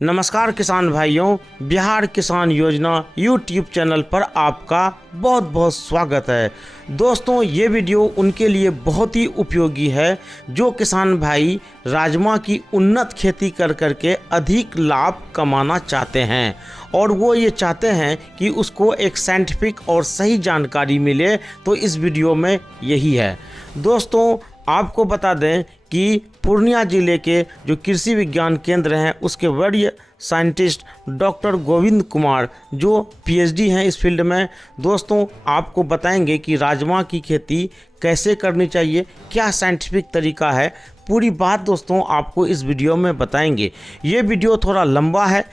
नमस्कार किसान भाइयों, बिहार किसान योजना यूट्यूब चैनल पर आपका बहुत बहुत स्वागत है। दोस्तों, ये वीडियो उनके लिए बहुत ही उपयोगी है जो किसान भाई राजमा की उन्नत खेती कर करके अधिक लाभ कमाना चाहते हैं और वो ये चाहते हैं कि उसको एक साइंटिफिक और सही जानकारी मिले। तो इस वीडियो में यही है। दोस्तों, आपको बता दें कि पूर्णिया जिले के जो कृषि विज्ञान केंद्र हैं उसके वरीय साइंटिस्ट डॉक्टर गोविंद कुमार जो पीएचडी हैं इस फील्ड में, दोस्तों आपको बताएंगे कि राजमा की खेती कैसे करनी चाहिए, क्या साइंटिफिक तरीका है। पूरी बात दोस्तों आपको इस वीडियो में बताएंगे। ये वीडियो थोड़ा लंबा है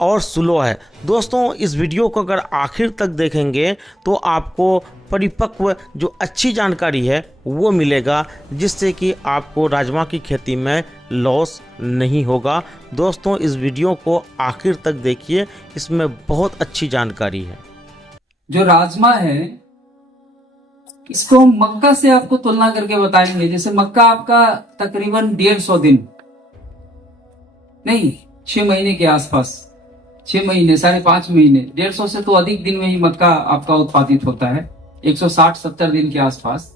और स्लो है। दोस्तों, इस वीडियो को अगर आखिर तक देखेंगे तो आपको परिपक्व जो अच्छी जानकारी है वो मिलेगा, जिससे कि आपको राजमा की खेती में लॉस नहीं होगा। दोस्तों, इस वीडियो को आखिर तक देखिए, इसमें बहुत अच्छी जानकारी है। जो राजमा है इसको हम मक्का से आपको तुलना करके बताएंगे। जैसे मक्का आपका तकरीबन 150 दिन नहीं 6 महीने के आसपास, 6 महीने 5.5 महीने, 150 से तो अधिक दिन में ही मक्का आपका उत्पादित होता है, 160-70 दिन के आसपास।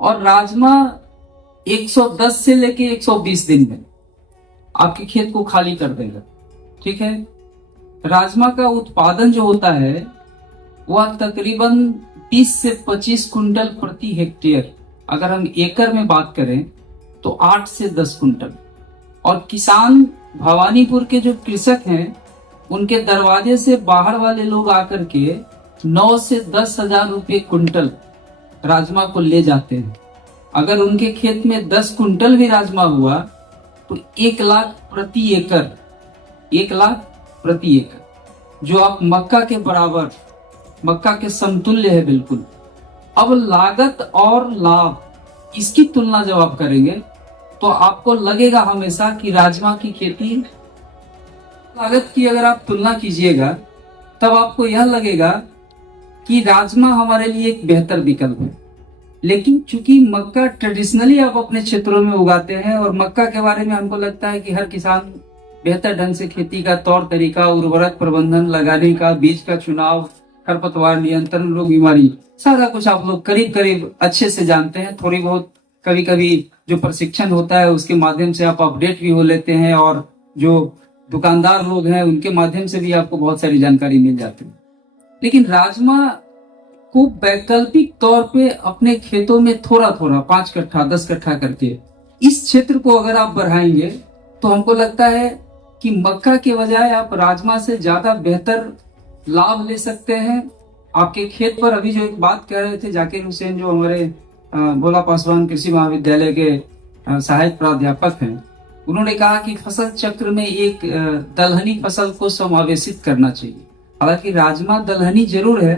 और राजमा 110 से लेके 120 दिन में आपके खेत को खाली कर देगा। ठीक है। राजमा का उत्पादन जो होता है वह तकरीबन 20 से 25 कुंटल प्रति हेक्टेयर, अगर हम एकड़ में बात करें तो 8 से 10 कुंटल। और किसान भवानीपुर के जो कृषक हैं उनके दरवाजे से बाहर वाले लोग आकर के 9 से 10 हजार रुपये कुंटल राजमा को ले जाते हैं। अगर उनके खेत में 10 कुंटल भी राजमा हुआ तो 1 लाख प्रति एकड़, 1 लाख प्रति एकड़, जो आप मक्का के बराबर, मक्का के समतुल्य है बिल्कुल। अब लागत और लाभ इसकी तुलना जब आप करेंगे तो आपको लगेगा हमेशा कि राजमा की खेती, लागत की अगर आप तुलना कीजिएगा तब आपको यह लगेगा कि राजमा हमारे लिए एक बेहतर विकल्प है। लेकिन चूंकि मक्का ट्रेडिशनली आप अपने क्षेत्रों में उगाते हैं और मक्का के बारे में हमको लगता है कि हर किसान बेहतर ढंग से खेती का तौर तरीका, उर्वरक प्रबंधन, लगाने का, बीज का चुनाव, खरपतवार नियंत्रण, रोग बीमारी, सारा कुछ आप लोग करीब करीब अच्छे से जानते हैं। थोड़ी बहुत कभी कभी जो प्रशिक्षण होता है उसके माध्यम से आप अपडेट भी हो लेते हैं और जो दुकानदार लोग हैं उनके माध्यम से भी आपको बहुत सारी जानकारी मिल जाती है। लेकिन राजमा को वैकल्पिक तौर पे अपने खेतों में थोड़ा थोड़ा 5 कट्ठा 10 कट्ठा करके इस क्षेत्र को अगर आप बढ़ाएंगे तो हमको लगता है कि मक्का के बजाय आप राजमा से ज्यादा बेहतर लाभ ले सकते हैं। आपके खेत पर अभी जो एक बात कह रहे थे जाकिर हुसैन, जो हमारे भोला पासवान कृषि महाविद्यालय के सहायक प्राध्यापक हैं, उन्होंने कहा कि फसल चक्र में एक दलहनी फसल को समावेशित करना चाहिए। हालांकि राजमा दलहनी जरूर है,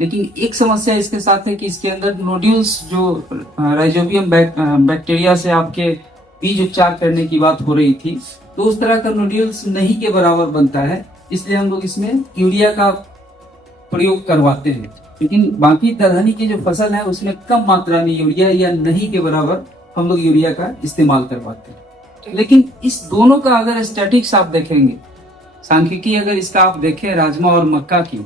लेकिन एक समस्या इसके साथ है कि इसके अंदर नोड्यूल्स, जो राइजोबियम बैक्टीरिया से आपके बीज उपचार करने की बात हो रही थी, तो उस तरह का नोड्यूल्स नहीं के बराबर बनता है, इसलिए हम लोग इसमें यूरिया का प्रयोग करवाते हैं। लेकिन बाकी दलहनी की जो फसल है उसमें कम मात्रा में यूरिया या नहीं के बराबर हम लोग यूरिया का इस्तेमाल करवाते हैं। लेकिन इस दोनों का अगर स्टैटिक्स आप देखेंगे, सांख्यिकी अगर इसका आप देखें राजमा और मक्का की,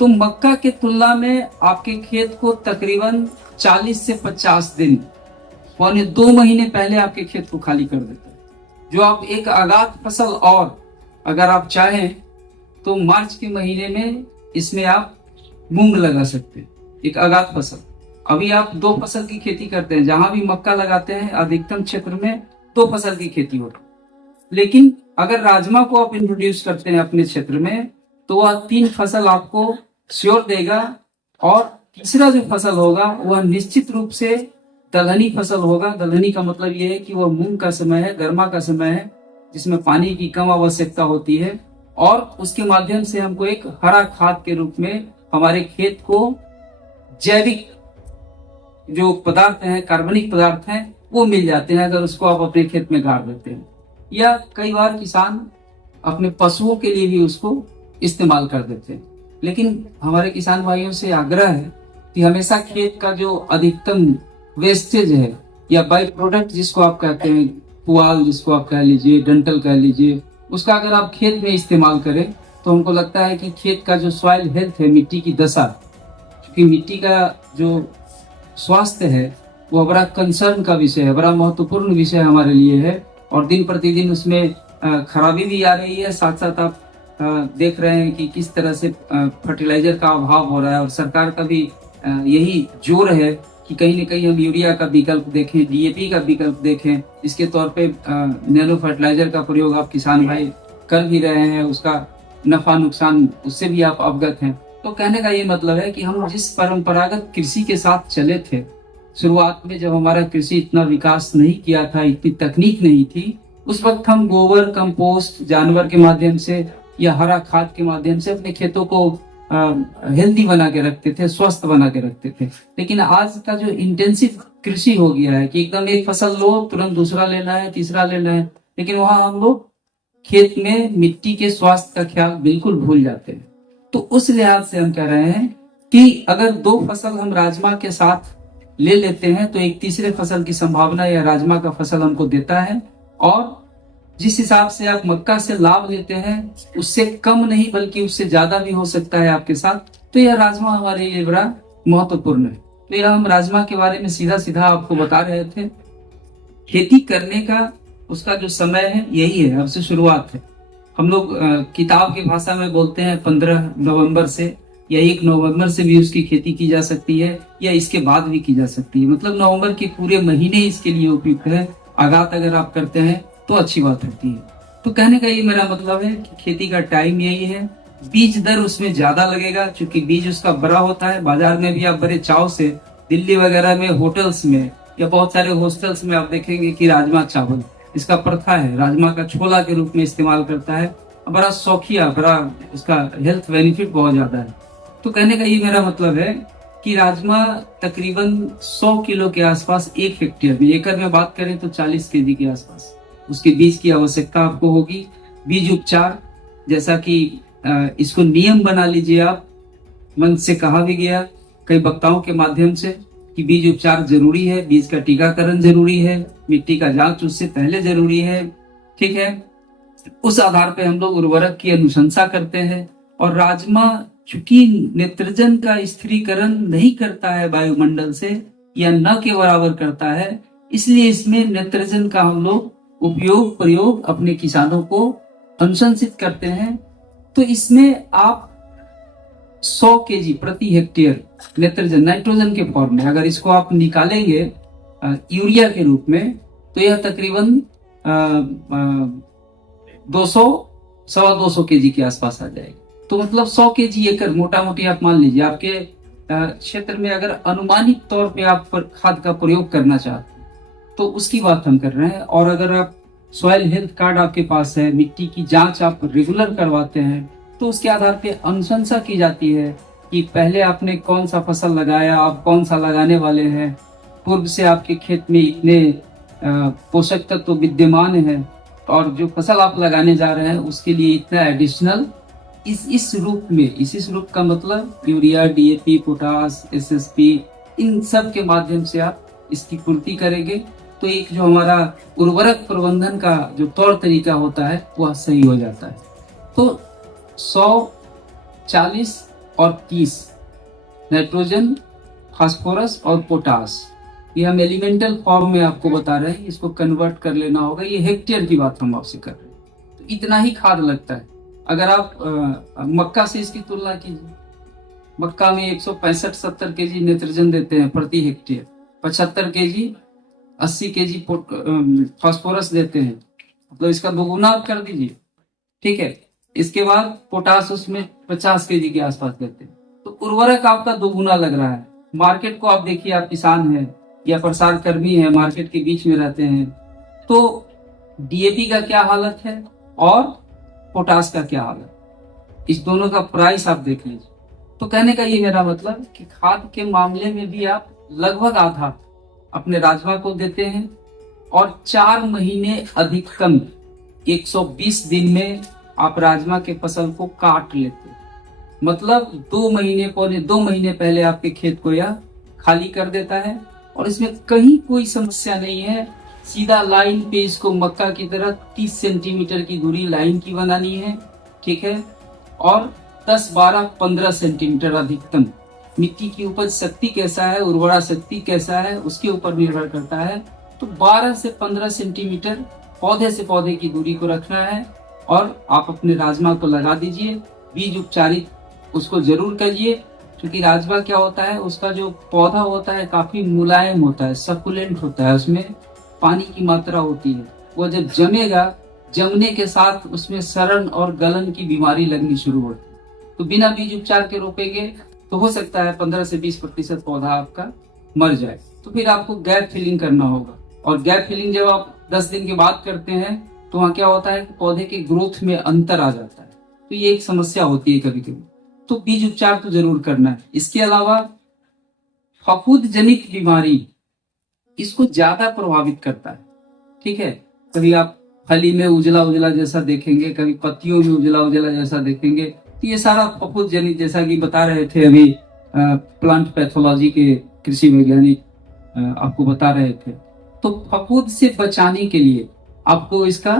तो मक्का के तुलना में आपके खेत को तकरीबन 40 से 50 दिन, यानी 2 महीने पहले आपके खेत को खाली कर देता है। जो आप एक आगात फसल, और अगर आप चाहें तो मार्च के महीने में इसमें आप मूंग लगा सकते हैं, एक आगात फसल। अभी आप 2 फसल की खेती करते हैं, जहां भी मक्का लगाते हैं अधिकतम क्षेत्र में 2 फसल की खेती होती है। लेकिन अगर राजमा को आप इंट्रोड्यूस करते हैं अपने क्षेत्र में तो वह 3 फसल आपको श्योर देगा, और तीसरा जो फसल होगा वह निश्चित रूप से दलहनी फसल होगा। दलहनी का मतलब यह है कि वह मूंग का समय है, गर्मा का समय है, जिसमें पानी की कम आवश्यकता होती है, और उसके माध्यम से हमको एक हरा खाद के रूप में हमारे खेत को जैविक जो पदार्थ हैं, कार्बनिक पदार्थ हैं, वो मिल जाते हैं अगर उसको आप अपने खेत में गाड़ देते हैं। या कई बार किसान अपने पशुओं के लिए भी उसको इस्तेमाल कर देते हैं। लेकिन हमारे किसान भाइयों से आग्रह है कि हमेशा खेत का जो अधिकतम वेस्टेज है या बाई प्रोडक्ट जिसको आप कहते हैं, पुआल जिसको आप कह लीजिए, डंठल कह लीजिए, उसका अगर आप खेत में इस्तेमाल करें तो हमको लगता है कि खेत का जो सॉइल हेल्थ है, मिट्टी की दशा, क्योंकि मिट्टी का जो स्वास्थ्य है वो बड़ा कंसर्न का विषय है, बड़ा महत्वपूर्ण विषय हमारे लिए है। और दिन प्रतिदिन उसमें खराबी भी आ रही है। साथ साथ आप देख रहे हैं कि किस तरह से फर्टिलाइजर का अभाव हो रहा है, और सरकार का भी यही जोर है कि कहीं ना कहीं हम यूरिया का विकल्प देखें, डीएपी का विकल्प देखें। इसके तौर पे नैनो फर्टिलाइजर का प्रयोग आप किसान भाई कर भी रहे हैं, उसका नफा नुकसान उससे भी आप अवगत हैं। तो कहने का ये मतलब है कि हम जिस परंपरागत कृषि के साथ चले थे, शुरुआत में जब हमारा कृषि इतना विकास नहीं किया था, इतनी तकनीक नहीं थी, उस वक्त हम गोबर कंपोस्ट जानवर के माध्यम से या हरा खाद के माध्यम से अपने खेतों को हेल्दी बना के रखते थे, स्वस्थ बना के रखते थे। लेकिन आज का जो इंटेंसिव कृषि हो गया है कि एकदम एक फसल लो तुरंत दूसरा लेना है, तीसरा लेना है, लेकिन वहां हम लोग खेत में मिट्टी के स्वास्थ्य का ख्याल बिल्कुल भूल जाते हैं। तो उस लिहाज से हम कह रहे हैं कि अगर 2 फसल हम राजमा के साथ ले लेते हैं तो एक तीसरे फसल की संभावना या राजमा का फसल हमको देता है। और जिस हिसाब से आप मक्का से लाभ लेते हैं उससे कम नहीं बल्कि उससे ज्यादा भी हो सकता है आपके साथ, तो यह राजमा हमारे लिए बड़ा महत्वपूर्ण है। तो यह हम राजमा के बारे में सीधा सीधा आपको बता रहे थे। खेती करने का उसका जो समय है यही है, अब से शुरुआत है। हम लोग किताब की भाषा में बोलते हैं 15 नवंबर से या 1 नवंबर से भी उसकी खेती की जा सकती है, या इसके बाद भी की जा सकती है। मतलब नवंबर के पूरे महीने इसके लिए उपयुक्त है। आगात अगर आप करते हैं तो अच्छी बात होती है। तो कहने का ये मेरा मतलब है कि खेती का टाइम यही है। बीज दर उसमें ज्यादा लगेगा क्योंकि बीज उसका बड़ा होता है। बाजार में भी आप बड़े चाव से दिल्ली वगैरह में होटल्स में या बहुत सारे हॉस्टल्स में आप देखेंगे कि राजमा चावल इसका प्रथा है, राजमा का छोला के रूप में इस्तेमाल करता है। बड़ा शौकिया, बड़ा उसका हेल्थ बेनिफिट बहुत ज्यादा है। तो कहने का ये मेरा मतलब है कि राजमा तकरीबन 100 किलो के आसपास एक हेक्टेयर में, एकड़ में बात करें तो 40 केजी के आसपास उसके बीज की आवश्यकता आपको होगी। बीज उपचार, जैसा कि इसको नियम बना लीजिए आप, मन से कहा भी गया कई वक्ताओं के माध्यम से कि बीज उपचार जरूरी है, बीज का टीकाकरण जरूरी है, मिट्टी का जांच उससे पहले जरूरी है। ठीक है, उस आधार पे हम लोग उर्वरक की अनुशंसा करते हैं। और राजमा चूंकि नेत्रजन का स्थिरीकरण नहीं करता है वायुमंडल से या न के बराबर करता है, इसलिए इसमें नेत्रजन का हम लोग उपयोग प्रयोग अपने किसानों को अनुशंसित करते हैं। तो इसमें आप 100 केजी प्रति हेक्टेयर नेत्रजन, नाइट्रोजन के फॉर्म में अगर इसको आप निकालेंगे यूरिया के रूप में, तो यह तकरीबन 200-225 केजी के आसपास आ जाएगा। तो मतलब 100 केजी एकड़ मोटा मोटी आप मान लीजिए आपके क्षेत्र में अगर अनुमानित तौर पे आप खाद का प्रयोग करना चाहते हैं तो उसकी बात हम कर रहे हैं। और अगर आप सॉइल हेल्थ कार्ड आपके पास है, मिट्टी की जांच आप रेगुलर करवाते हैं, तो उसके आधार पे अनुशंसा की जाती है कि पहले आपने कौन सा फसल लगाया, आप कौन सा लगाने वाले हैं, पूर्व से आपके खेत में इतने पोषक तत्व तो विद्यमान है और जो फसल आप लगाने जा रहे हैं उसके लिए इतना एडिशनल इस रूप में, इस रूप का मतलब यूरिया, डीएपी, पोटास, एसएसपी, इन सब के माध्यम से आप इसकी पूर्ति करेंगे तो एक जो हमारा उर्वरक प्रबंधन का जो तौर तरीका होता है वह सही हो जाता है। तो 100, 40 और 30 नाइट्रोजन, फास्फोरस और पोटास, ये हम एलिमेंटल फॉर्म में आपको बता रहे हैं, इसको कन्वर्ट कर लेना होगा। ये हेक्टेयर की बात हम आपसे कर रहे हैं, तो इतना ही खाद लगता है। अगर आप मक्का से इसकी तुलना कीजिए, मक्का में 165-70 केजी नाइट्रोजन देते हैं प्रति हेक्टेयर, 75 केजी 80 केजी फास्फोरस देते हैं, मतलब इसका दोगुना आप कर दीजिए। ठीक है, इसके बाद पोटास उसमें 50 केजी के आसपास देते हैं, तो उर्वरक आपका दोगुना लग रहा है। मार्केट को आप देखिए, आप किसान हैं या प्रसार कर्मी हैं, मार्केट के बीच में रहते हैं, तो डीएपी का क्या हालत है और पोटास का क्या हालत, इस दोनों का प्राइस आप देख लीजिए। तो कहने का ये मेरा मतलब कि खाद के मामले में भी आप लगभग आधा अपने राजमा को देते हैं और 4 महीने अधिकतम 120 दिन में आप राजमा के फसल को काट लेते हैं। मतलब 2 महीने, पौने 2 महीने पहले आपके खेत को यह खाली कर देता है और इसमें कहीं कोई समस्या नहीं है सीधा लाइन पे इसको मक्का की तरह 30 सेंटीमीटर की दूरी लाइन की बनानी है, ठीक है। और 10, 12, 15 सेंटीमीटर अधिकतम। मिट्टी की उपज शक्ति कैसा है, उर्वरा शक्ति कैसा है, उसके ऊपर निर्भर करता है। तो 12 से 15 सेंटीमीटर पौधे से पौधे की दूरी को रखना है और आप अपने राजमा को लगा दीजिए। बीज उपचारित उसको जरूर करिए, क्योंकि राजमा क्या होता है, उसका जो पौधा होता है काफी मुलायम होता है, सकुलेंट होता है, उसमें पानी की मात्रा होती है। वो जब जमेगा, जमने के साथ उसमें सड़न और गलन की बीमारी लगनी शुरू होती है। तो बिना बीज उपचार के रोपेंगे तो हो सकता है 15 से 20% पौधा आपका मर जाए। तो फिर आपको गैप फिलिंग करना होगा। और गैप फिलिंग जब आप 10 दिन के बाद करते हैं तो वहाँ क्या होता है कि पौधे के ग्रोथ में अंतर आ जाता है। तो ये एक समस्या होती है कभी कभी। तो बीज उपचार तो जरूर करना है। इसके अलावा फफूंद जनित बीमारी इसको ज्यादा प्रभावित करता है, ठीक है। कभी आप फली में उजला उजला जैसा देखेंगे, कभी पत्तियों में उजला उजला जैसा देखेंगे। तो ये सारा फफूंद जनित, जैसा कि बता रहे थे अभी प्लांट पैथोलॉजी के कृषि वैज्ञानिक आपको बता रहे थे। तो फफूंद से बचाने के लिए आपको इसका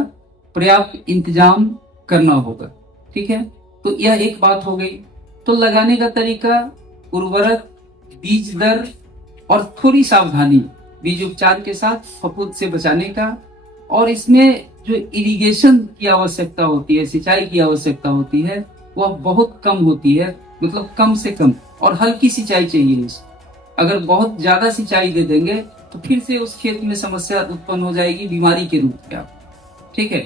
पर्याप्त इंतजाम करना होगा, ठीक है। तो यह एक बात हो गई। तो लगाने का तरीका, उर्वरक, बीज दर और थोड़ी सावधानी बीज उपचार के साथ फफूंद से बचाने का। और इसमें जो इरिगेशन की आवश्यकता होती है, सिंचाई की आवश्यकता होती है, वह बहुत कम होती है, मतलब कम से कम, और हल्की सिंचाई चाहिए इसको। अगर बहुत ज्यादा सिंचाई दे देंगे तो फिर से उस खेत में समस्या उत्पन्न हो जाएगी बीमारी के रूप में, ठीक है।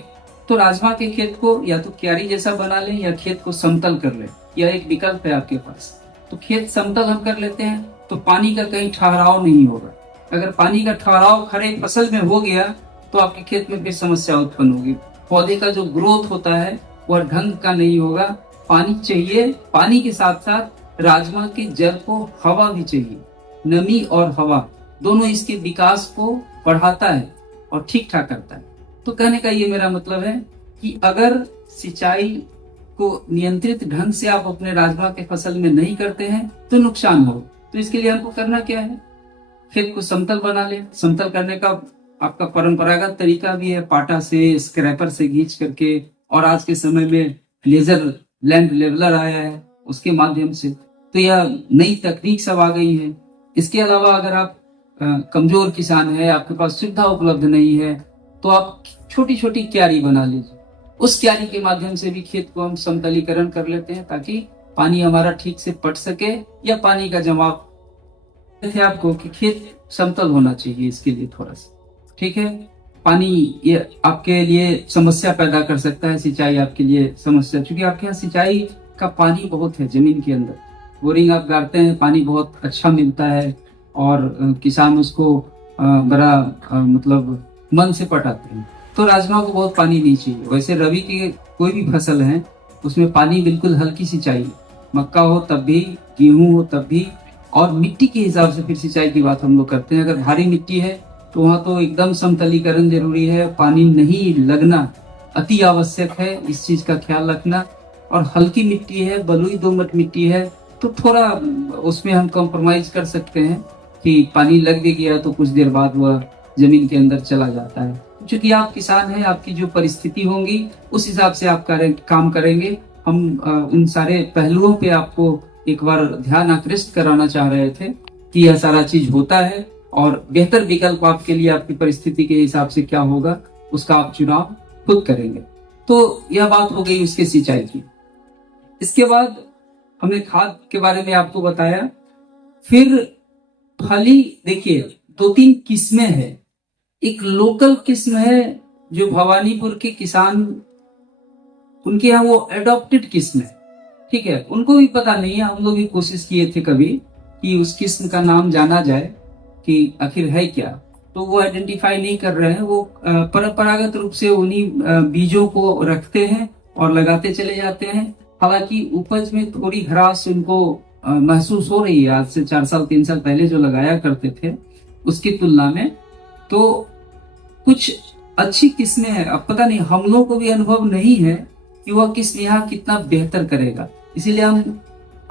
तो राजमा के खेत को या तो क्यारी जैसा बना लें या खेत को समतल कर लें, यह एक विकल्प है आपके पास। तो खेत समतल हम कर लेते हैं तो पानी का कहीं ठहराव नहीं होगा। अगर पानी का ठहराव खड़े फसल में हो गया तो आपके खेत में फिर समस्या उत्पन्न होगी। पौधे का जो ग्रोथ होता है वह ढंग का नहीं होगा। पानी चाहिए, पानी के साथ साथ राजमा के जड़ को हवा भी चाहिए। नमी और हवा दोनों इसके विकास को बढ़ाता है और ठीक ठाक करता है। तो कहने का ये मेरा मतलब है कि अगर सिंचाई को नियंत्रित ढंग से आप अपने राजमा के फसल में नहीं करते हैं तो नुकसान हो। तो इसके लिए हमको करना क्या है, खेत को समतल बना ले। समतल करने का आपका परंपरागत तरीका भी है, पाटा से, स्क्रैपर से घींच करके, और आज के समय में लेजर लैंड लेवलर आया है उसके माध्यम से। तो यह नई तकनीक सब आ गई है। इसके अलावा अगर आप कमजोर किसान है, आपके पास सुविधा उपलब्ध नहीं है, तो आप छोटी छोटी क्यारी बना लीजिए। उस क्यारी के माध्यम से भी खेत को हम समतलीकरण कर लेते हैं ताकि पानी हमारा ठीक से पट सके, या पानी का जमाव थे आपको कि खेत समतल होना चाहिए, इसके लिए थोड़ा सा, ठीक है। पानी ये आपके लिए समस्या पैदा कर सकता है, सिंचाई आपके लिए समस्या, क्योंकि आपके यहाँ सिंचाई का पानी बहुत है जमीन के अंदर। बोरिंग आप गाड़ते हैं, पानी बहुत अच्छा मिलता है और किसान उसको बड़ा मतलब मन से पटाते हैं। तो राजमा को बहुत पानी नहीं चाहिए। वैसे रबी की कोई भी फसल है उसमें पानी बिल्कुल हल्की सिंचाई, मक्का हो तब भी, गेहूं हो तब भी, और मिट्टी के हिसाब से फिर सिंचाई की बात हम लोग करते हैं। अगर भारी मिट्टी है तो वहाँ तो एकदम समतलीकरण जरूरी है, पानी नहीं लगना अति आवश्यक है, इस चीज का ख्याल रखना। और हल्की मिट्टी है, बलुई दोमट मिट्टी है, तो थोड़ा उसमें हम कॉम्प्रोमाइज कर सकते हैं कि पानी लग भी गया तो कुछ देर बाद वह जमीन के अंदर चला जाता है। क्योंकि आप किसान हैं, आपकी जो परिस्थिति होंगी उस हिसाब से आप काम करेंगे। हम उन सारे पहलुओं पे आपको एक बार ध्यान आकृष्ट कराना चाह रहे थे कि यह सारा चीज होता है और बेहतर विकल्प आपके लिए आपकी परिस्थिति के हिसाब से क्या होगा उसका आप चुनाव खुद करेंगे। तो यह बात हो गई उसके सिंचाई की। इसके बाद हमने खाद के बारे में आपको बताया। फिर फली देखिए 2-3 किस्में हैं। एक लोकल किस्म है जो भवानीपुर के किसान, उनके यहाँ वो एडॉप्टेड किस्म है, ठीक है। उनको भी पता नहीं है, हम लोग भी कोशिश किए थे कभी कि उस किस्म का नाम जाना जाए कि आखिर है क्या, तो वो आइडेंटिफाई नहीं कर रहे हैं। वो परंपरागत रूप से उन्हीं बीजों को रखते हैं और लगाते चले जाते हैं। हालांकि उपज में थोड़ी ह्रास उनको महसूस हो रही है आज से 4 साल 3 साल पहले जो लगाया करते थे उसकी तुलना में। तो कुछ अच्छी किस्में हैं, अब पता नहीं, हम लोगों को भी अनुभव नहीं है कि वह किस्म यहाँ कितना बेहतर करेगा। इसीलिए हम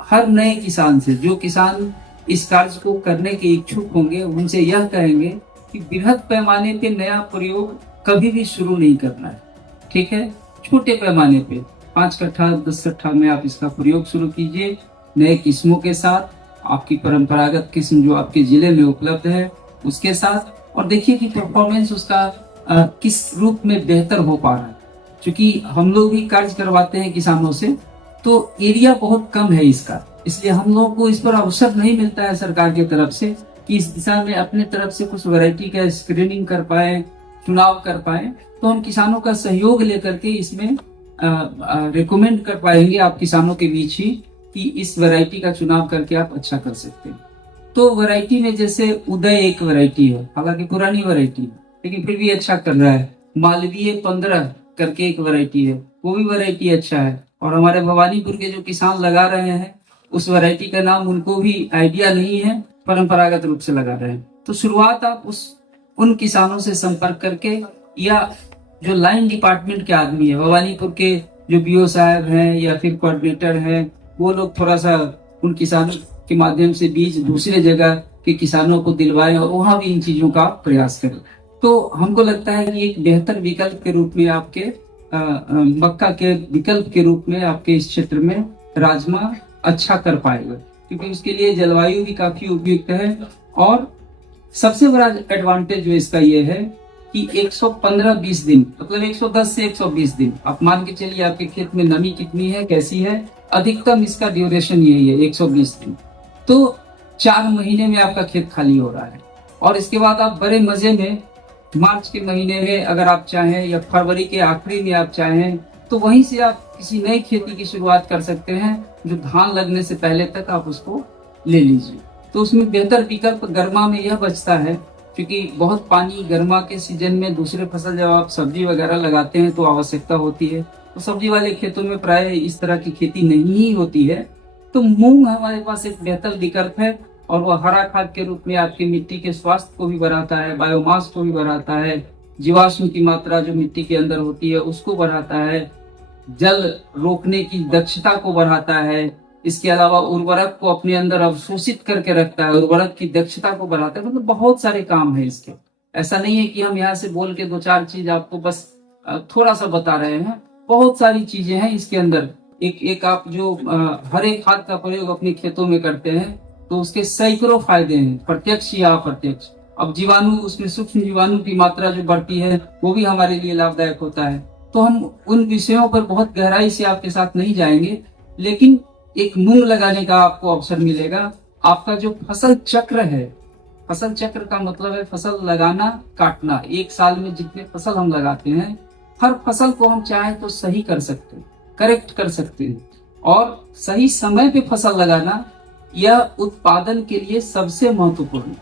हर नए किसान से, जो किसान इस कार्य को करने के इच्छुक होंगे, उनसे यह कहेंगे कि बृहद पैमाने पे नया प्रयोग कभी भी शुरू नहीं करना है, ठीक है। छोटे पैमाने पे 5 कट्ठा 10 कट्ठा में आप इसका प्रयोग शुरू कीजिए, नए किस्मों के साथ, आपकी परंपरागत किस्म जो आपके जिले में उपलब्ध है उसके साथ, और देखिए कि परफॉर्मेंस उसका किस रूप में बेहतर हो पा रहा है। क्योंकि हम लोग भी कार्य करवाते हैं किसानों से, तो एरिया बहुत कम है इसका, इसलिए हम लोगों को इस पर अवसर नहीं मिलता है सरकार की तरफ से कि इस दिशा में अपने तरफ से कुछ वैरायटी का स्क्रीनिंग कर पाए, चुनाव कर पाए। तो हम किसानों का सहयोग लेकर के इसमें रिकमेंड कर पाएंगे आप किसानों के बीच ही कि इस वैरायटी का चुनाव करके आप अच्छा कर सकते हैं। तो वैरायटी में जैसे उदय एक वैरायटी है, हालांकि पुरानी वैरायटी है लेकिन फिर भी अच्छा कर रहा है। मालवीय 15 करके एक वैरायटी है, वो भी वैरायटी अच्छा है। और हमारे भवानीपुर के जो किसान लगा रहे हैं उस वैरायटी का नाम उनको भी आइडिया नहीं है, परंपरागत रूप से लगा रहे हैं। तो शुरुआत आप उन किसानों से संपर्क करके, या जो लाइन डिपार्टमेंट के आदमी है भवानीपुर के, जो बीओ साहब हैं या फिर कोऑर्डिनेटर हैं, वो लोग थोड़ा सा उन किसानों के माध्यम से बीज दूसरे जगह के किसानों को दिलवाएं और वहां भी इन चीजों का प्रयास करें। तो हमको लगता है कि एक बेहतर विकल्प के रूप में आपके मक्का के विकल्प के रूप में आपके इस क्षेत्र में राजमा अच्छा कर पाएगा, क्योंकि उसके लिए जलवायु भी काफी उपयुक्त है। और सबसे बड़ा एडवांटेज जो इसका ये है कि 115-20 दिन, मतलब 110 से 120 दिन, आप मान के चलिए आपके खेत में नमी कितनी है, कैसी है, अधिकतम इसका ड्यूरेशन यही है 120 दिन। तो 4 महीने में आपका खेत खाली हो रहा है। और इसके बाद आप बड़े मजे में मार्च के महीने में अगर आप चाहें, या फरवरी के आखिरी में आप चाहें, तो वहीं से आप किसी नई खेती की शुरुआत कर सकते हैं, जो धान लगने से पहले तक आप उसको ले लीजिए। तो उसमें बेहतर विकल्प गर्मा में यह बचता है, क्योंकि बहुत पानी गर्मा के सीजन में दूसरे फसल जब आप सब्जी वगैरह लगाते हैं तो आवश्यकता होती है। तो सब्जी वाले खेतों में प्राय इस तरह की खेती नहीं ही होती है। तो मूंग हमारे पास एक बेहतर विकल्प है, और वह हरा खाद के रूप में आपकी मिट्टी के स्वास्थ्य को भी बढ़ाता है, बायोमास को भी बढ़ाता है, जीवाश्म की मात्रा जो मिट्टी के अंदर होती है उसको बढ़ाता है, जल रोकने की दक्षता को बढ़ाता है, इसके अलावा उर्वरक को अपने अंदर अवशोषित करके रखता है, उर्वरक की दक्षता को बढ़ाता है। मतलब बहुत सारे काम है इसके। ऐसा नहीं है कि हम यहाँ से बोल के 2-4 चीज आपको बस थोड़ा सा बता रहे हैं, बहुत सारी चीजें हैं इसके अंदर। एक आप जो हरे खाद का प्रयोग अपने खेतों में करते हैं तो उसके सैकड़ों फायदे हैं, प्रत्यक्ष या अप्रत्यक्ष। अब जीवाणु, उसमें सूक्ष्म जीवाणु की मात्रा जो बढ़ती है वो भी हमारे लिए लाभदायक होता है। तो हम उन विषयों पर बहुत गहराई से आपके साथ नहीं जाएंगे, लेकिन एक मूंग लगाने का आपको अवसर मिलेगा। आपका जो फसल चक्र है, फसल चक्र का मतलब है फसल लगाना, काटना। एक साल में जितने फसल हम लगाते हैं, हर फसल को हम चाहें तो सही कर सकते हैं, करेक्ट कर सकते हैं। और सही समय पे फसल लगाना यह उत्पादन के लिए सबसे महत्वपूर्ण है।